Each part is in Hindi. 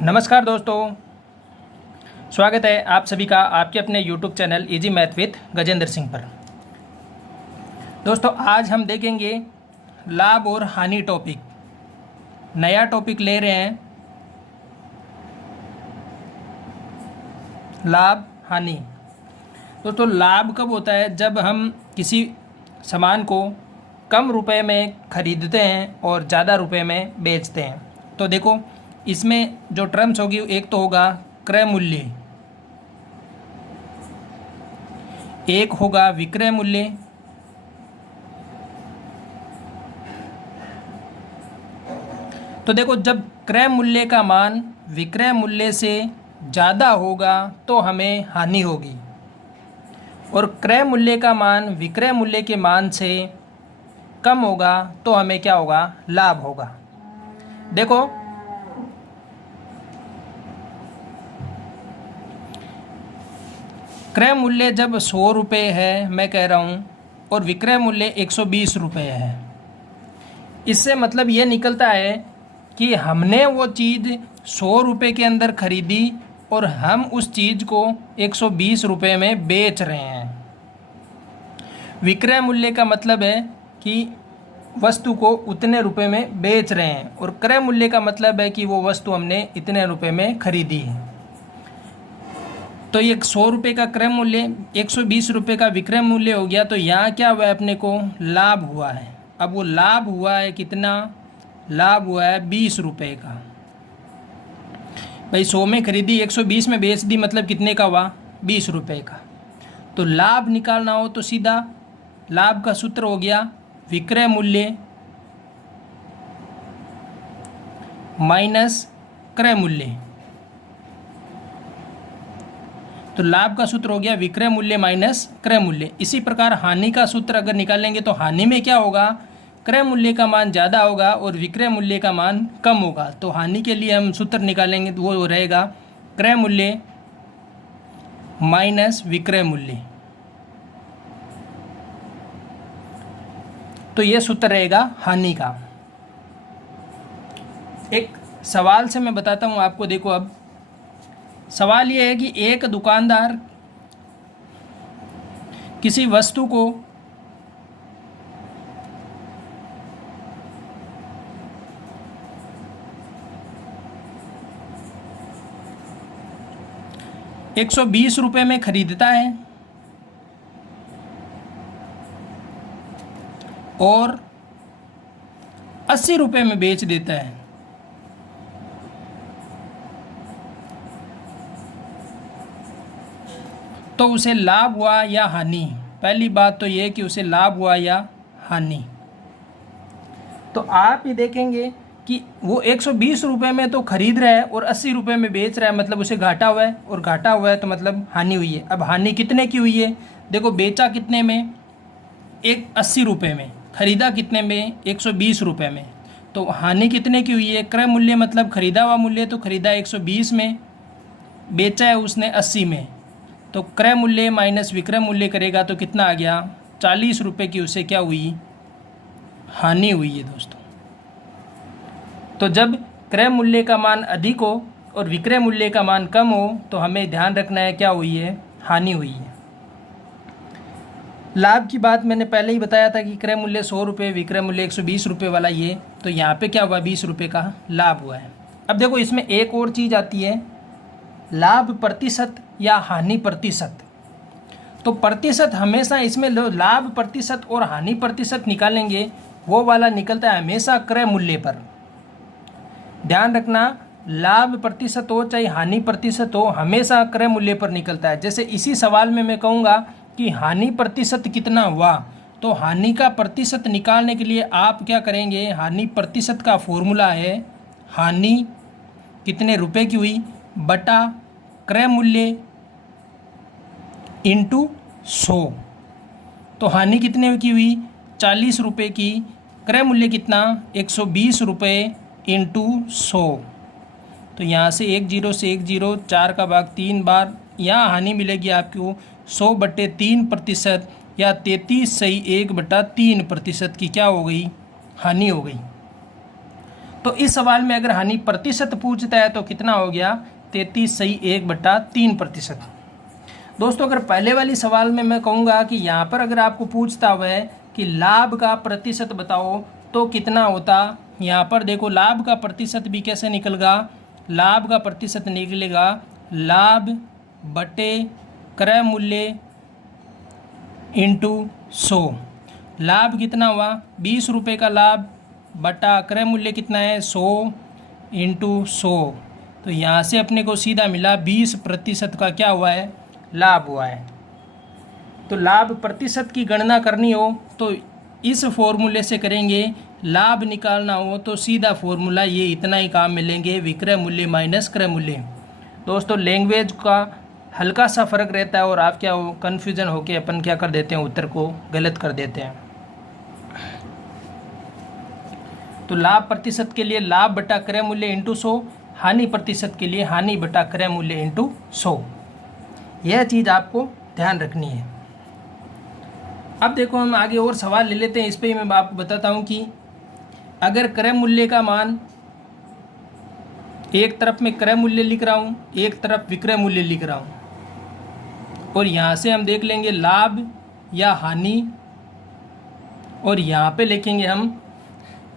नमस्कार दोस्तों, स्वागत है आप सभी का आपके अपने YouTube channel easy math with Gajendra Singh पर। दोस्तों आज हम देखेंगे लाभ और हानि टॉपिक। नया टॉपिक ले रहे हैं, लाभ हानि। दोस्तों लाभ कब होता है? जब हम किसी सामान को कम रुपए में खरीदते हैं और ज़्यादा रुपए में बेचते हैं। तो देखो इसमें जो टर्म्स होगी, एक तो होगा क्रय मूल्य, एक होगा विक्रय मूल्य, तो देखो जब क्रय मूल्य का मान विक्रय मूल्य से ज़्यादा होगा तो हमें हानि होगी, और क्रय मूल्य का मान विक्रय मूल्य के मान से कम होगा तो हमें क्या होगा? लाभ होगा। देखो क्रय मूल्य जब 100 रुपये है, मैं कह रहा हूँ, और विक्रय मूल्य 120 रुपये है, इससे मतलब ये निकलता है कि हमने वो चीज़ 100 रुपये के अंदर खरीदी और हम उस चीज़ को 120 रुपये में बेच रहे हैं। विक्रय मूल्य का मतलब है कि वस्तु को उतने रुपए में बेच रहे हैं, और क्रय मूल्य का मतलब है कि वो वस्तु हमने इतने रुपए में खरीदी है। तो ये 100 रुपये का क्रय मूल्य 120 रुपये का विक्रय मूल्य हो गया, तो यहाँ क्या हुआ है? अपने को लाभ हुआ है। अब वो लाभ हुआ है कितना? लाभ हुआ है 20 रुपये का। भाई 100 में खरीदी, 120 में बेच दी, मतलब कितने का हुआ? 20 रुपये का। तो लाभ निकालना हो तो सीधा लाभ का सूत्र हो गया विक्रय मूल्य माइनस क्रय मूल्य। तो लाभ का सूत्र हो गया विक्रय मूल्य माइनस क्रय मूल्य। इसी प्रकार हानि का सूत्र अगर निकालेंगे तो हानि में क्या होगा? क्रय मूल्य का मान ज़्यादा होगा और विक्रय मूल्य का मान कम होगा। तो हानि के लिए हम सूत्र निकालेंगे तो वो रहेगा क्रय मूल्य माइनस विक्रय मूल्य। तो ये सूत्र रहेगा हानि का। एक सवाल से मैं बताता हूँ आपको। देखो अब सवाल ये है कि एक दुकानदार किसी वस्तु को ₹120 में खरीदता है और 80 रुपये में बेच देता है। तो उसे लाभ हुआ या हानि? पहली बात तो ये कि उसे लाभ हुआ या हानि। तो आप ये देखेंगे कि वो 120 रुपये में तो खरीद रहा है और 80 रुपये में बेच रहा है, मतलब उसे घाटा हुआ है, और घाटा हुआ है तो मतलब हानि हुई है। अब हानि कितने की हुई है? देखो बेचा कितने में? 80 रुपये में। खरीदा कितने में? 120 रुपये में। तो हानि कितने की हुई है? क्रय मूल्य मतलब खरीदा हुआ मूल्य, तो खरीदा 120 में, बेचा है उसने 80 में। तो क्रय मूल्य माइनस विक्रय मूल्य करेगा तो कितना आ गया? 40 रुपये की उसे क्या हुई? हानि हुई है दोस्तों। तो जब क्रय मूल्य का मान अधिक हो और विक्रय मूल्य का मान कम हो तो हमें ध्यान रखना है क्या हुई है? हानि हुई है। लाभ की बात मैंने पहले ही बताया था कि क्रय मूल्य 100 रुपये, विक्रय मूल्य 120 रुपये वाला ये, तो यहाँ पे क्या हुआ? 20 रुपये का लाभ हुआ है। अब देखो इसमें एक और चीज़ आती है, लाभ प्रतिशत या हानि प्रतिशत। तो प्रतिशत हमेशा इसमें लाभ प्रतिशत और हानि प्रतिशत निकालेंगे, वो वाला निकलता है हमेशा क्रय मूल्य पर। ध्यान रखना, लाभ प्रतिशत हो चाहे हानि प्रतिशत हो, हमेशा क्रय मूल्य पर निकलता है। जैसे इसी सवाल में मैं कहूँगा कि हानि प्रतिशत कितना हुआ, तो हानि का प्रतिशत निकालने के लिए आप क्या करेंगे? हानि प्रतिशत का फॉर्मूला है हानि कितने रुपए की हुई बटा क्रय मूल्य इंटू 100। तो हानि कितने की हुई? 40 रुपये की। क्रय मूल्य कितना? 120 रुपये इंटू 100। तो यहाँ से 1 0 से 1 0, 4 का भाग 3 बार। यहाँ हानि मिलेगी आपको 100/3%, या 33 सही 1/3% की क्या हो गई? हानि हो गई। तो इस सवाल में अगर हानि प्रतिशत पूछता है तो कितना हो गया, 33 सही 1/3%। दोस्तों अगर पहले वाली सवाल में मैं कहूँगा कि यहाँ पर अगर आपको पूछता हुआ है कि लाभ का प्रतिशत बताओ तो कितना होता, यहाँ पर देखो लाभ का प्रतिशत भी कैसे निकलेगा, लाभ का प्रतिशत निकलेगा लाभ बटे क्रय मूल्य इंटू 100। लाभ कितना हुआ 20 रुपये का लाभ बटा क्रय मूल्य कितना है 100 इंटू 100। तो यहाँ से अपने को सीधा मिला 20% का क्या हुआ है, लाभ हुआ है। तो लाभ प्रतिशत की गणना करनी हो तो इस फॉर्मूले से करेंगे, लाभ निकालना हो तो सीधा फॉर्मूला ये इतना ही काम मिलेंगे, विक्रय मूल्य माइनस क्रय मूल्य। दोस्तों लैंग्वेज का हल्का सा फ़र्क रहता है और आप क्या हो कन्फ्यूज़न होके अपन क्या कर देते हैं, उत्तर को गलत कर देते हैं। तो लाभ प्रतिशत के लिए लाभ बटा क्रय मूल्य इंटू 100, हानि प्रतिशत के लिए हानि बटा क्रय मूल्य इंटू 100। यह चीज़ आपको ध्यान रखनी है। अब देखो हम आगे और सवाल ले लेते हैं, इस पर ही मैं आपको बताता हूँ कि अगर क्रय मूल्य का मान, एक तरफ मैं क्रय मूल्य लिख रहा हूँ, एक तरफ विक्रय मूल्य लिख रहा हूँ, और यहाँ से हम देख लेंगे लाभ या हानि, और यहाँ पे लिखेंगे हम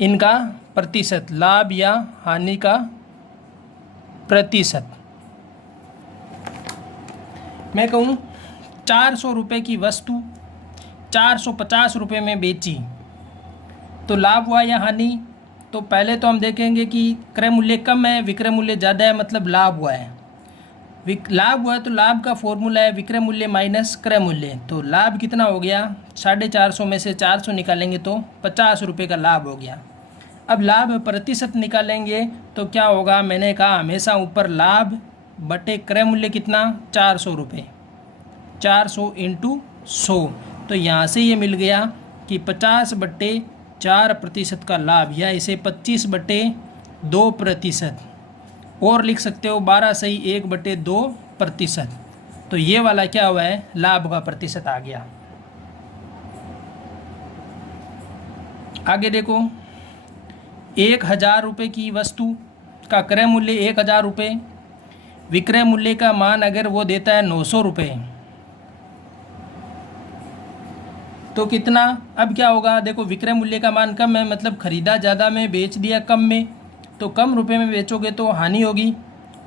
इनका प्रतिशत, लाभ या हानि का प्रतिशत। मैं कहूँ 400 रुपये की वस्तु 450 रुपये में बेची तो लाभ हुआ या हानि। तो पहले तो हम देखेंगे कि क्रय मूल्य कम है, विक्रय मूल्य ज़्यादा है, मतलब लाभ हुआ है। लाभ हुआ है तो लाभ का फॉर्मूला है विक्रय मूल्य माइनस क्रय मूल्य। तो लाभ कितना हो गया, 450 में से 400 निकालेंगे तो 50 रुपये का लाभ हो गया। अब लाभ प्रतिशत निकालेंगे तो क्या होगा, मैंने कहा हमेशा ऊपर लाभ बटे क्रय मूल्य कितना 400 रुपये, 400 इंटू 100। तो यहाँ से ये मिल गया कि 50/4% का लाभ, या इसे 25/2%, और लिख सकते हो 12 सही 1/2%। तो ये वाला क्या हुआ है, लाभ का प्रतिशत आ गया। आगे देखो 1000 रुपये की वस्तु का क्रय मूल्य 1000 रुपये, विक्रय मूल्य का मान अगर वो देता है 900 रुपये तो कितना, अब क्या होगा, देखो विक्रय मूल्य का मान कम है, मतलब खरीदा ज़्यादा में बेच दिया कम में, तो कम रुपए में बेचोगे तो हानि होगी।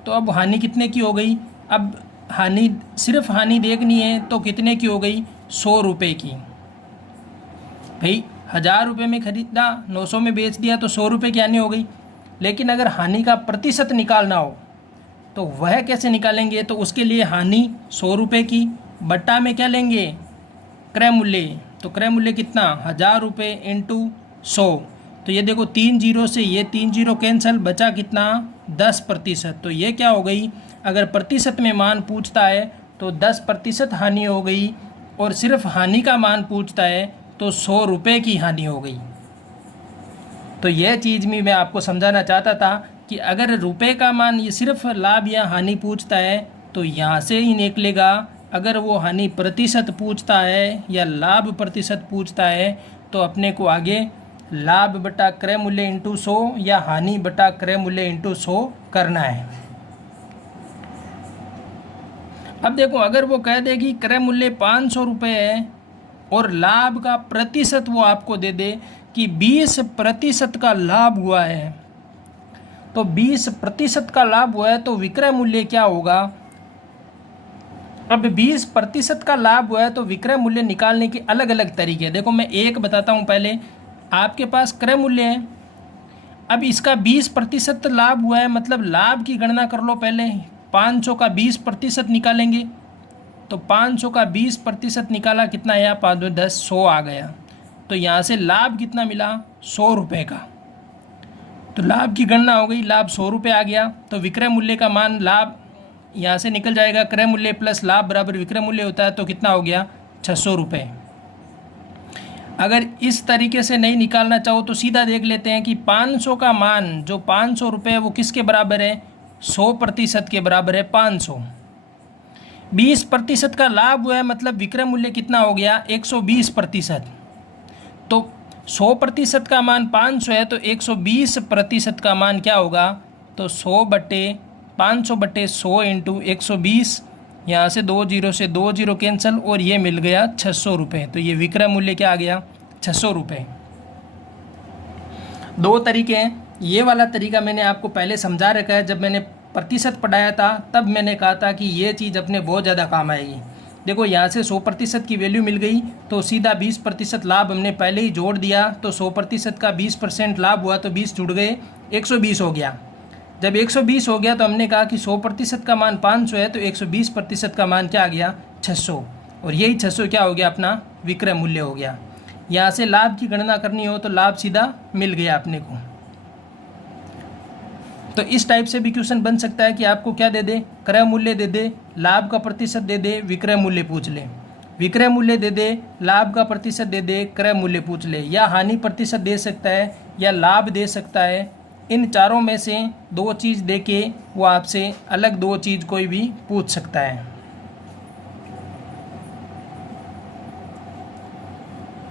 तो अब हानि कितने की हो गई, अब हानि सिर्फ हानि देखनी है तो कितने की हो गई, 100 रुपये की। भाई 1000 रुपये में खरीदा 900 में बेच दिया तो 100 रुपये की हानि हो गई। लेकिन अगर हानि का प्रतिशत निकालना हो तो वह कैसे निकालेंगे, तो उसके लिए हानि 100 रुपये की बट्टा में क्या लेंगे, क्रय मूल्य। तो क्रय मूल्य कितना 1000 रुपये इंटू 100। तो ये देखो 3 जीरो से ये 3 जीरो कैंसिल, बचा कितना 10%। तो ये क्या हो गई, अगर प्रतिशत में मान पूछता है तो 10% हानि हो गई, और सिर्फ हानि का मान पूछता है तो 100 रुपये की हानि हो गई। तो यह चीज़ भी मैं आपको समझाना चाहता था कि अगर रुपये का मान ये सिर्फ लाभ या हानि पूछता है तो यहाँ से ही निकलेगा। अगर वो हानि प्रतिशत पूछता है या लाभ प्रतिशत पूछता है तो अपने को आगे लाभ बटा क्रय मूल्य इंटू 100 या हानि बटा क्रय मूल्य इंटू 100 करना है। अब देखो अगर वो कह दे कि क्रय मूल्य 500 रुपये है और लाभ का प्रतिशत वो आपको दे दे कि 20% का लाभ हुआ है, तो 20% का लाभ हुआ है तो विक्रय मूल्य क्या होगा। अब 20% का लाभ हुआ है तो विक्रय मूल्य निकालने के अलग अलग तरीके हैं। देखो मैं एक बताता हूँ, पहले आपके पास क्रय मूल्य है, अब इसका 20% लाभ हुआ है, मतलब लाभ की गणना कर लो। पहले 500 का 20% निकालेंगे तो 500 का 20% निकाला कितना आया, 5 2 10 100 आ गया। तो यहाँ से लाभ कितना मिला 100 रुपये का। तो लाभ की गणना हो गई, लाभ 100 रुपये आ गया। तो विक्रय मूल्य का मान, लाभ यहाँ से निकल जाएगा, क्रय मूल्य प्लस लाभ बराबर विक्रय मूल्य होता है, तो कितना हो गया 600 रुपये। अगर इस तरीके से नहीं निकालना चाहो तो सीधा देख लेते हैं कि 500 का मान जो 500 रुपये है वो किसके बराबर है, 100% के बराबर है 500। 20% का लाभ हुआ है, मतलब विक्रय मूल्य कितना हो गया 120%। तो 100% का मान 500 है तो 120% का मान क्या होगा, तो 500/100 इंटू 120, यहाँ से 20 से 20 कैंसिल और ये मिल गया 600 रुपये। तो ये विक्रय मूल्य क्या आ गया, 600 रुपये। दो तरीके हैं, ये वाला तरीका मैंने आपको पहले समझा रखा है, जब मैंने प्रतिशत पढ़ाया था तब मैंने कहा था कि ये चीज़ अपने बहुत ज़्यादा काम आएगी। देखो यहाँ से 100% की वैल्यू मिल गई तो सीधा 20% लाभ हमने पहले ही जोड़ दिया, तो 100% का 20% लाभ हुआ तो 20 जुड़ गए, 120 हो गया। जब 120 हो गया तो हमने कहा कि 100% का मान 500 है तो 120% का मान क्या आ गया, 600, और यही 600 क्या हो गया, अपना विक्रय मूल्य हो गया। यहाँ से लाभ की गणना करनी हो तो लाभ सीधा मिल गया अपने को। तो इस टाइप से भी क्वेश्चन बन सकता है कि आपको क्या दे दे, क्रय मूल्य दे दे, लाभ का प्रतिशत दे दे, विक्रय मूल्य पूछ ले, विक्रय मूल्य दे दे, लाभ का प्रतिशत दे दे, क्रय मूल्य पूछ ले, या हानि प्रतिशत दे सकता है या लाभ दे सकता है। इन चारों में से दो चीज़ दे के वो आपसे अलग दो चीज़ कोई भी पूछ सकता है।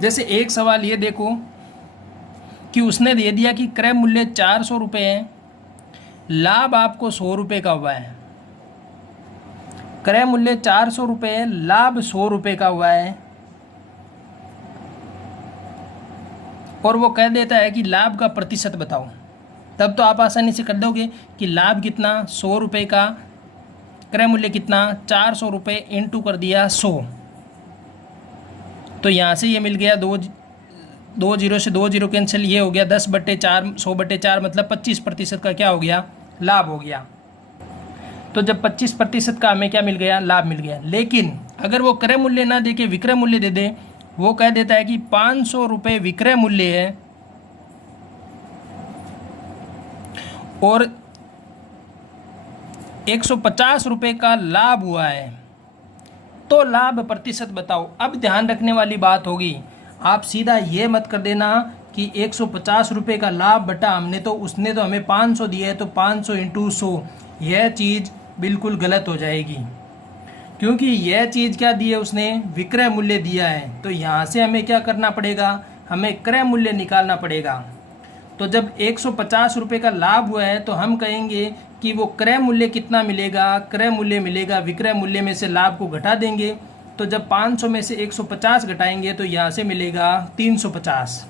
जैसे एक सवाल ये देखो कि उसने दे दिया कि क्रय मूल्य 400 रुपये है, लाभ आपको 100 रुपये का हुआ है। क्रय मूल्य 400 रुपये, लाभ 100 रुपये का हुआ है, और वो कह देता है कि लाभ का प्रतिशत बताओ। तब तो आप आसानी से कर दोगे कि लाभ कितना, 100 रुपये का, क्रय मूल्य कितना, 400 रुपये, इंटू कर दिया 100। तो यहाँ से ये मिल गया 20 से 20 कैंसिल, ये हो गया 10/4, 100/4 मतलब 25% का क्या हो गया, लाभ हो गया। तो जब 25% का हमें क्या मिल गया, लाभ मिल गया। लेकिन अगर वो क्रय मूल्य ना दे के विक्रय मूल्य दे दे, वो कह देता है कि 500 रुपये विक्रय मूल्य है और 150 रुपये का लाभ हुआ है, तो लाभ प्रतिशत बताओ। अब ध्यान रखने वाली बात होगी, आप सीधा ये मत कर देना कि 150 रुपये का लाभ बटा हमने तो उसने तो हमें 500 दिया है तो 500 इंटू 100, यह चीज़ बिल्कुल गलत हो जाएगी, क्योंकि यह चीज़ क्या दी है उसने, विक्रय मूल्य दिया है। तो यहाँ से हमें क्या करना पड़ेगा, हमें क्रय मूल्य निकालना पड़ेगा। तो जब 150 रुपये का लाभ हुआ है तो हम कहेंगे कि वो क्रय मूल्य कितना मिलेगा, क्रय मूल्य मिलेगा विक्रय मूल्य में से लाभ को घटा देंगे। तो जब 500 में से 150 घटाएंगे तो यहाँ से मिलेगा 350।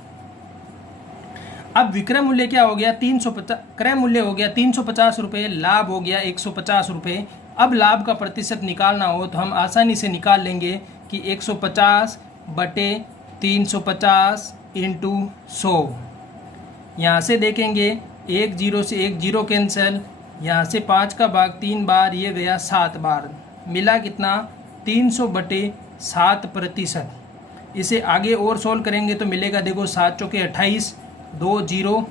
अब विक्रय मूल्य क्या हो गया, 350, क्रय मूल्य हो गया 350 रुपये, लाभ हो गया 150 रुपये। अब लाभ का प्रतिशत निकालना हो तो हम आसानी से निकाल लेंगे कि 150/350 इंटू 100। यहाँ से देखेंगे 1 0 से 1 0 कैंसिल, यहाँ से 5 का भाग 3 बार, ये गया 7 बार, मिला कितना, 300/7%। इसे आगे और सोल्व करेंगे तो मिलेगा, देखो 7 चौके 28, 2 0,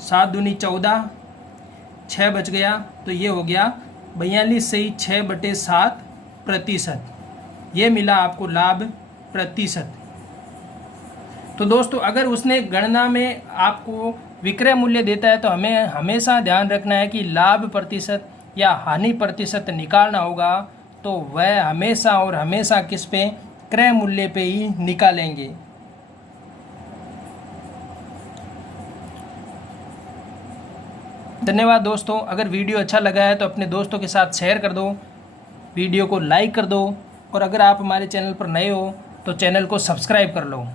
7 दूनी 14, 6 बच गया, तो ये हो गया 42 सही 6/7%। ये मिला आपको लाभ प्रतिशत। तो दोस्तों अगर उसने गणना में आपको विक्रय मूल्य देता है तो हमें हमेशा ध्यान रखना है कि लाभ प्रतिशत या हानि प्रतिशत निकालना होगा तो वह हमेशा और हमेशा किस पे, क्रय मूल्य पे ही निकालेंगे। धन्यवाद दोस्तों। अगर वीडियो अच्छा लगा है तो अपने दोस्तों के साथ शेयर कर दो, वीडियो को लाइक कर दो, और अगर आप हमारे चैनल पर नए हो तो चैनल को सब्सक्राइब कर लो।